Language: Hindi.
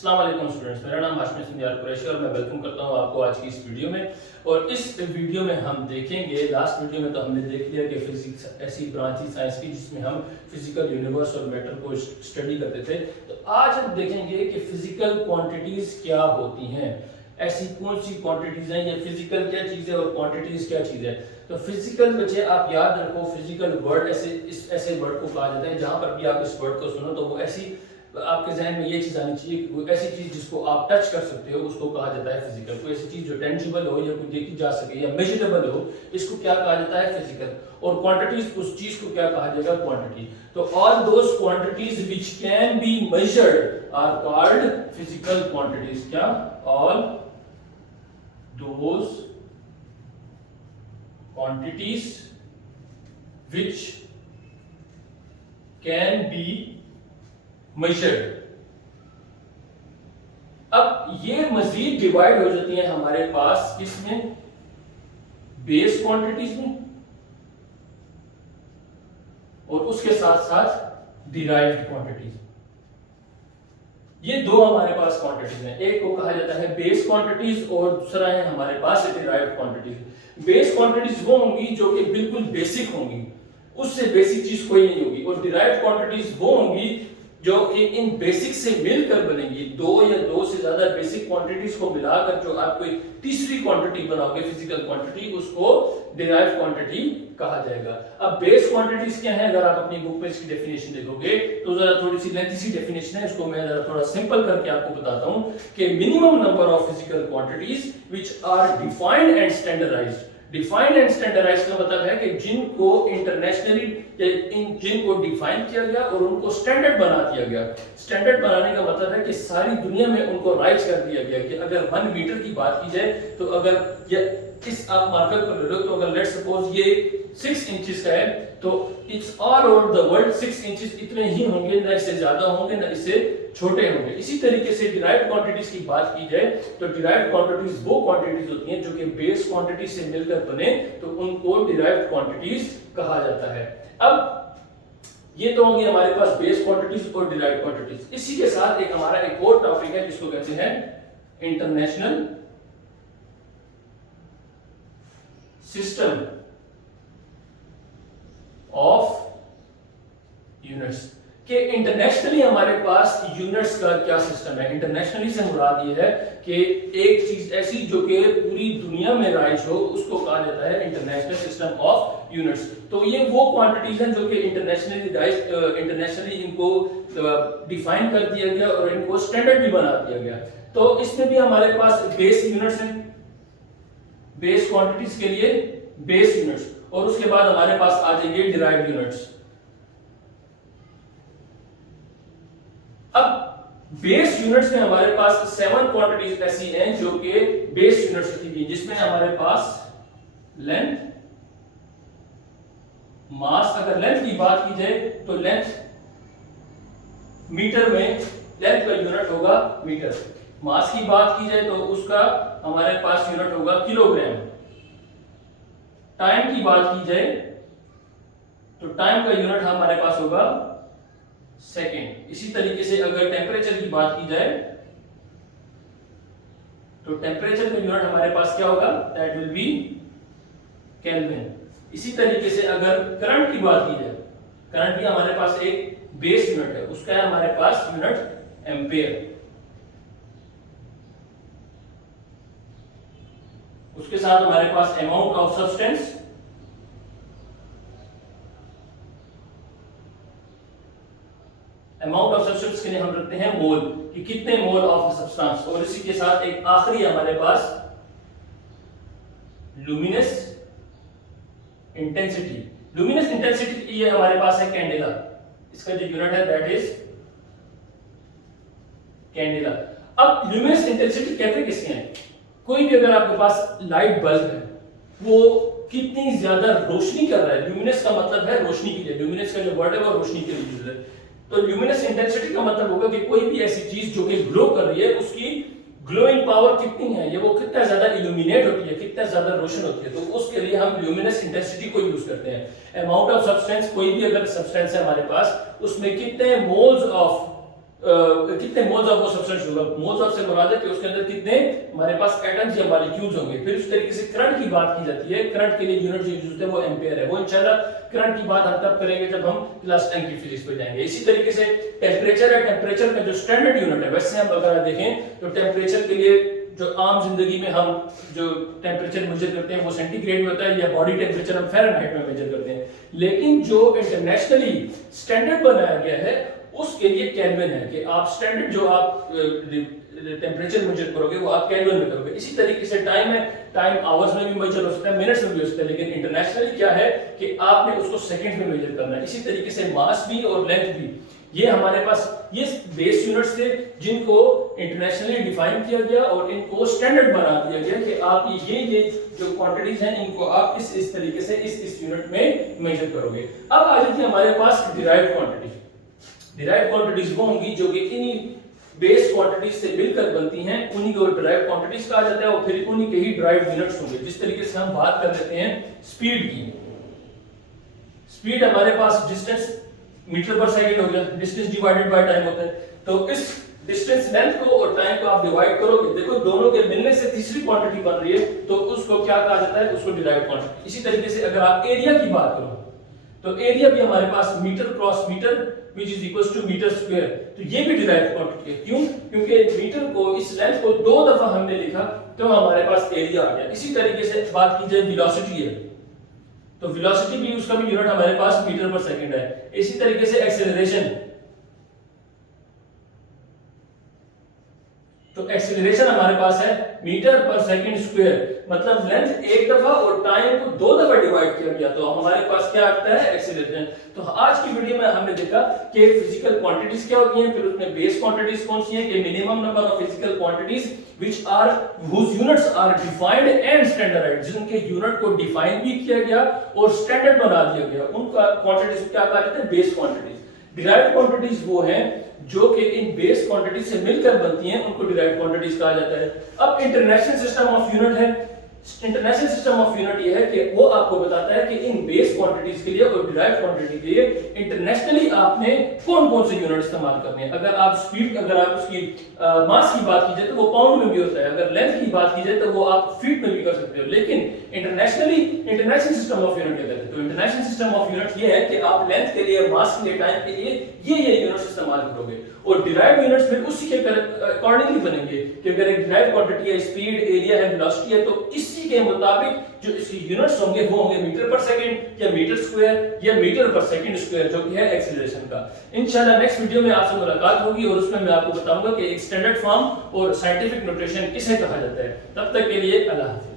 अस्सलाम वालेकुम स्टूडेंट्स, मेरा नाम हाशमी संध्यार कुरैशी और मैं वेलकम करता हूं आपको आज की इस वीडियो में। और इस वीडियो में हम देखेंगे, लास्ट वीडियो में तो हमने देख लिया कि फिजिक्स ऐसी ब्रांच थी साइंस की जिसमें हम फिजिकल यूनिवर्स और मैटर को स्टडी करते थे। तो आज हम देखेंगे कि फिजिकल क्वांटिटीज क्या होती हैं, ऐसी कौन सी क्वांटिटीज हैं, या फिजिकल क्या चीज़ है और क्वांटिटीज क्या चीज़ है। तो फिजिकल बच्चे आप याद रखो, फिजिकल वर्ड ऐसे वर्ड को कहा जाता है, जहां पर भी आप इस वर्ड को सुनो तो वो ऐसी आपके जहन में ये चीज आनी चाहिए कि कोई ऐसी चीज जिसको आप टच कर सकते हो उसको कहा जाता है फिजिकल। कोई ऐसी चीज जो टेंजिबल हो या कोई देखी जा सके या मेजरेबल हो, इसको क्या कहा जाता है फिजिकल। और क्वांटिटीज, उस चीज को क्या कहा जाएगा क्वांटिटी। तो all those quantities which can be measured are called physical quantities. क्या? All those quantities which can be measured. अब ये मजीद डिवाइड हो जाती है हमारे पास किसमें? बेस क्वांटिटीज में, और उसके साथ साथ डिराइव्ड क्वांटिटीज। ये दो हमारे पास क्वांटिटीज हैं, एक को कहा जाता है बेस क्वांटिटीज और दूसरा है हमारे पास डिराइव्ड क्वांटिटीज। बेस क्वांटिटीज वो होंगी जो कि बिल्कुल बेसिक होंगी, उससे बेसिक चीज कोई नहीं होगी। और डिराइव्ड क्वांटिटीज वो होंगी जो कि इन बेसिक से मिलकर बनेंगी। दो या दो से ज्यादा बेसिक क्वांटिटीज को मिलाकर जो आप कोई तीसरी क्वांटिटी बनाओगे फिजिकल क्वांटिटी, उसको डिराइव्ड क्वांटिटी कहा जाएगा। अब बेस क्वांटिटीज क्या है, अगर आप अपनी बुक में इसकी डेफिनेशन देखोगे तो जरा थोड़ी सी लेंथी सी डेफिनेशन है, इसको मैं जरा थोड़ा सिंपल करके आपको बताता हूं कि minimum number of physical quantities which are defined and standardized. Defined and standardize का मतलब है कि जिनको इंटरनेशनली जिनको डिफाइन किया गया और उनको स्टैंडर्ड बना दिया गया। स्टैंडर्ड बनाने का मतलब है कि सारी दुनिया में उनको राइज कर दिया गया कि अगर 1 मीटर की बात की जाए तो अगर इस आप मार्कर पर ले लो, तो अगर लेट्स सपोज ये 6 इंचेस का है तो it's all over the world 6 inches इतने ही होंगे, ना इससे ज्यादा होंगे ना इससे छोटे होंगे। इसी तरीके से डिराइव्ड क्वांटिटीज की बात की जाए तो डिराइव्ड क्वांटिटीज वो क्वांटिटीज होती हैं जो कि बेस क्वांटिटी से मिलकर बने, तो उनको डिराइव्ड क्वांटिटीज कहा जाता है। अब ये तो होंगी हमारे पास बेस क्वांटिटीज और डिराइव्ड क्वांटिटीज। इसी के साथ हमारा एक और टॉपिक है जिसको कहते हैं इंटरनेशनल सिस्टम ऑफ यूनिट्स। कि इंटरनेशनली हमारे पास यूनिट्स का क्या सिस्टम है। इंटरनेशनली से मुराद ये है कि एक चीज ऐसी जो कि पूरी दुनिया में राइज हो, उसको कहा जाता है इंटरनेशनल सिस्टम ऑफ यूनिट्स। तो ये वो क्वांटिटीज हैं जो कि इंटरनेशनली इनको डिफाइन कर दिया गया और इनको स्टैंडर्ड भी बना दिया गया। तो इसमें भी हमारे पास बेस यूनिट्स हैं, बेस क्वांटिटीज के लिए बेस यूनिट्स, और उसके बाद हमारे पास आ जाएंगे डिराइव्ड यूनिट्स। अब बेस यूनिट्स में हमारे पास 7 क्वांटिटीज ऐसी हैं जो कि बेस यूनिट्स होती हैं, जिसमें हमारे पास लेंथ, मास। अगर लेंथ की बात की जाए तो लेंथ मीटर में लेंथ का यूनिट होगा मीटर। मास की बात की जाए तो उसका हमारे पास यूनिट होगा किलोग्राम। टाइम की बात की जाए तो टाइम का यूनिट हमारे पास होगा सेकेंड। इसी तरीके से अगर टेम्परेचर की बात की जाए तो टेम्परेचर का यूनिट हमारे पास क्या होगा? That will be kelvin. इसी तरीके से अगर करंट की बात की जाए, करंट भी हमारे पास एक बेस यूनिट है, उसका है हमारे पास यूनिट एम्पेयर। उसके साथ हमारे पास amount of substance, amount of substance के लिए हम रखते हैं मोल, कि कितने मोल ऑफ सब्सटेंस। और इसी के साथ एक आखिरी हमारे पास लुमिनस इंटेंसिटी। लुमिनस इंटेंसिटी ये हमारे पास है कैंडेला, इसका जो यूनिट है दैट इज कैंडेला। अब लुमिनस इंटेंसिटी कहते किसके हैं? कोई भी अगर आपके पास लाइट बल्ब है, वो कितनी ज्यादा रोशनी कर रहा है। ल्यूमिनस का मतलब है रोशनी के लिए, ल्यूमिनस का जो वर्ड है वो रोशनी के लिए यूज है। तो ल्यूमिनस इंटेंसिटी का मतलब होगा कि कोई भी ऐसी चीज जो कि ग्लो कर रही है, उसकी ग्लोइंग पावर कितनी है, ये वो कितना ज्यादा इल्यूमिनेट होती है, कितना ज्यादा रोशन होती है। तो उसके लिए हम ल्यूमिनस इंटेंसिटी को यूज करते हैं। अमाउंट ऑफ सब्सटेंस, कोई भी अगर सब्सटेंस है हमारे पास, उसमें कितने मोल्स ऑफ कितने मोल्स ऑफ वो सब्सटेंस होगा। मोल्स ऑफ से मुराद है कि उसके अंदर कितने हमारे पास एटम्स या मॉलिक्यूल्स होंगे। फिर उस तरीके से करंट की बात की जाती है। करंट के लिए यूनिट जो यूज होते हैं वो एम्पेयर है। वो इंशाल्लाह करंट की बात हम तब करेंगे जब हम क्लास 10 की फिजिक्स पे जाएंगे। इसी तरीके से टेम्परेचर है, टेम्परेचर का जो स्टैंडर्ड यूनिट है, वैसे हम अगर देखें तो टेम्परेचर के लिए जो आम जिंदगी में हम जो टेम्परेचर मेजर करते हैं वो सेंटीग्रेड में होता है, या बॉडी टेम्परेचर हम फ़ारेनहाइट में मेजर करते हैं। लेकिन जो इंटरनेशनली स्टैंडर्ड बनाया गया है उसके लिए केल्विन है, कि आप स्टैंडर्ड जो आप टेम्परेचर मेजर करोगे वो आप केल्विन में करोगे। इसी तरीके से टाइम है, टाइम आवर्स में भी मेजर हो सकता है, मिनट्स में भी हो सकता है, लेकिन इंटरनेशनली क्या है कि आपने उसको सेकंड्स में मेजर करना है। इसी तरीके से मास भी और लेंथ भी, ये हमारे पास ये बेस यूनिट्स थे जिनको इंटरनेशनली डिफाइन किया गया और इनको स्टैंडर्ड बना दिया गया कि आप ये जो क्वांटिटीज हैं इनको आप इस तरीके से इस यूनिट में मेजर करोगे। अब आ जाती है हमारे पास डिराइव्ड क्वांटिटीज। डिराइव्ड क्वांटिटीज वो होंगी जो कि इन्हीं बेस क्वांटिटीज से मिलकर बनती हैं, उन्हीं को डिराइव्ड क्वांटिटीज कहा जाता है और फिर उन्हीं के ही डिराइव्ड यूनिट्स होंगे। जिस तरीके से हम बात कर लेते हैं स्पीड की, स्पीड हमारे पास डिस्टेंस मीटर पर सेकंड हो गया, डिस्टेंस डिवाइडेड बाय टाइम होता है। तो इस डिस्टेंस लेंथ को और टाइम को आप डिवाइड करोगे, देखो दोनों के मिलने से तीसरी क्वांटिटी बन रही है, तो उसको क्या कहा जाता है, उसको डिराइव्ड क्वांटिटी। इसी तरीके से अगर आप एरिया की बात करो तो एरिया भी हमारे पास metre cross metre which is equals to metre square, तो ये भी डिराइव्ड क्वांटिटी है। क्यों? क्योंकि मीटर को, इस लेंथ को दो दफा हमने लिखा तो हमारे पास एरिया आ गया। इसी तरीके से बात की जाए वेलोसिटी है, तो वेलोसिटी भी, उसका भी यूनिट हमारे पास मीटर पर सेकंड है। इसी तरीके से एक्सेलरेशन, तो एक्सेलरेशन हमारे पास है मीटर पर सेकंड स्क्वायर, मतलब लेंथ एक दफा और टाइम को दो दफा डिवाइड किया गया, तो हमारे पास क्या आता है, एक्सेलरेशन। तो आज की वीडियो में हमने देखा कि फिजिकल क्वांटिटीज क्या होती हैं, फिर उसमें बेस क्वांटिटीज कौन सी हैं, कि minimum number of physical quantities which are whose units are defined and standardized, जिनके यूनिट को डिफाइन भी किया गया और स्टैंडर्ड बना दिया गया, उनका क्वांटिटीज क्या कहा जाता है, बेस क्वांटिटीज। डिराइव्ड क्वांटिटीज वो हैं जो कि इन बेस क्वांटिटीज से मिलकर बनती हैं, उनको डिराइव्ड क्वांटिटीज कहा जाता है। अब इंटरनेशनल सिस्टम ऑफ यूनिट है। इंटरनेशनल सिस्टम ऑफ यूनिट ये है कि वो आपको बताता है कि इन बेस क्वांटिटीज के लिए और डिराइव्ड क्वांटिटी के लिए इंटरनेशनली आपने कौन-कौन से यूनिट इस्तेमाल करने हैं। अगर आप स्पीड, अगर आप उसकी मास की बात की जाए तो वो पाउंड में भी होता है, अगर लेंथ की बात की जाए तो वो आप फीट में भी कर सकते हो। लेकिन internationally international system of unit क्या कहते हैं, तो इंटरनेशनल सिस्टम ऑफ यूनिट ये है कि आप लेंथ के लिए, मास के लिए, टाइम के लिए ये यूनिट्स इस्तेमाल करोगे और डिराइव्ड यूनिट्स फिर उसी के अकॉर्डिंगली बनेंगे कि अगर एक डिराइव्ड क्वांटिटी है, स्पीड, एरिया है, वेलोसिटी है, तो इसी के मुताबिक जो इसकी यूनिट्स होंगे वो होंगे मीटर पर सेकंड या मीटर स्क्वायर या मीटर पर सेकंड स्क्वायर, जो कि है एक्सीलरेशन का। इंशाल्लाह नेक्स्ट वीडियो में आपसे मुलाकात होगी और उसमें मैं आपको बताऊंगा कि एक स्टैंडर्ड फॉर्म और साइंटिफिक नोटेशन किसे कहा जाता है। तब तक के लिए अल्लाह हाफ़िज़।